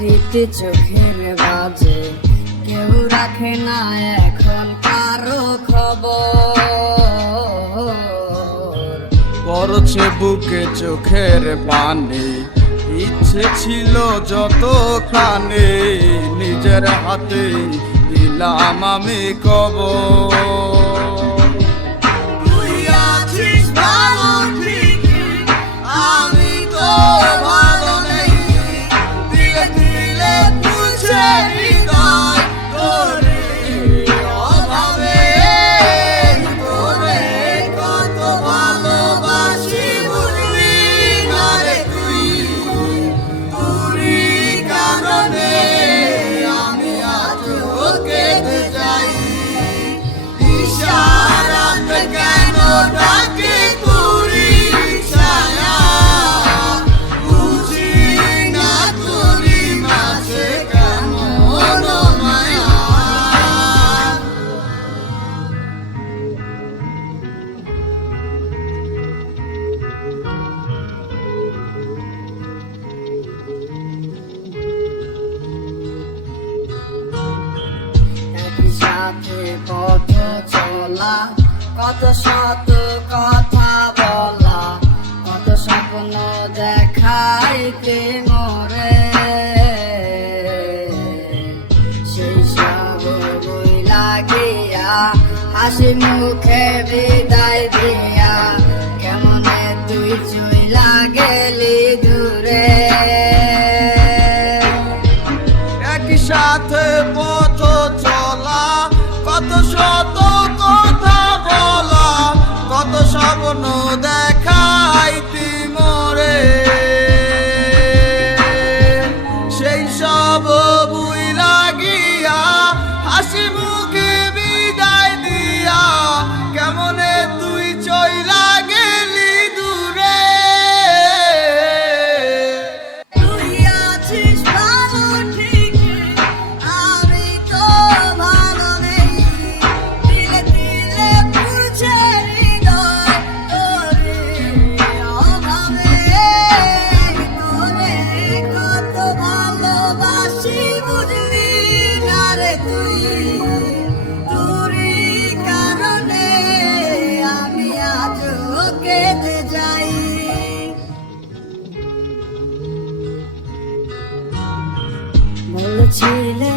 স্মৃতি চোখের বাজে। কেউ রাখে না এখন কারও খবর। পড়ছে বুকে চোখের পানি। ইচ্ছে ছিল যত খানে নিজের হাতে দিলাম আমি কব চলা কত শত কথা বলা, কত স্বপ্ন দেখাইতে মরে। সেই সব বই লাগিয়া, হাসি মুখে বিদায় দিয়া, কেমনে তুই চইলা গেলি দূরে? একই সাথে পথ কত শত কথা বলা কত স্বপ্ন দেখাইতি ভালোবাসি বুঝলি না রে তুই। তোরই কারণে আমি আজও কেঁদে যাই বলছিলে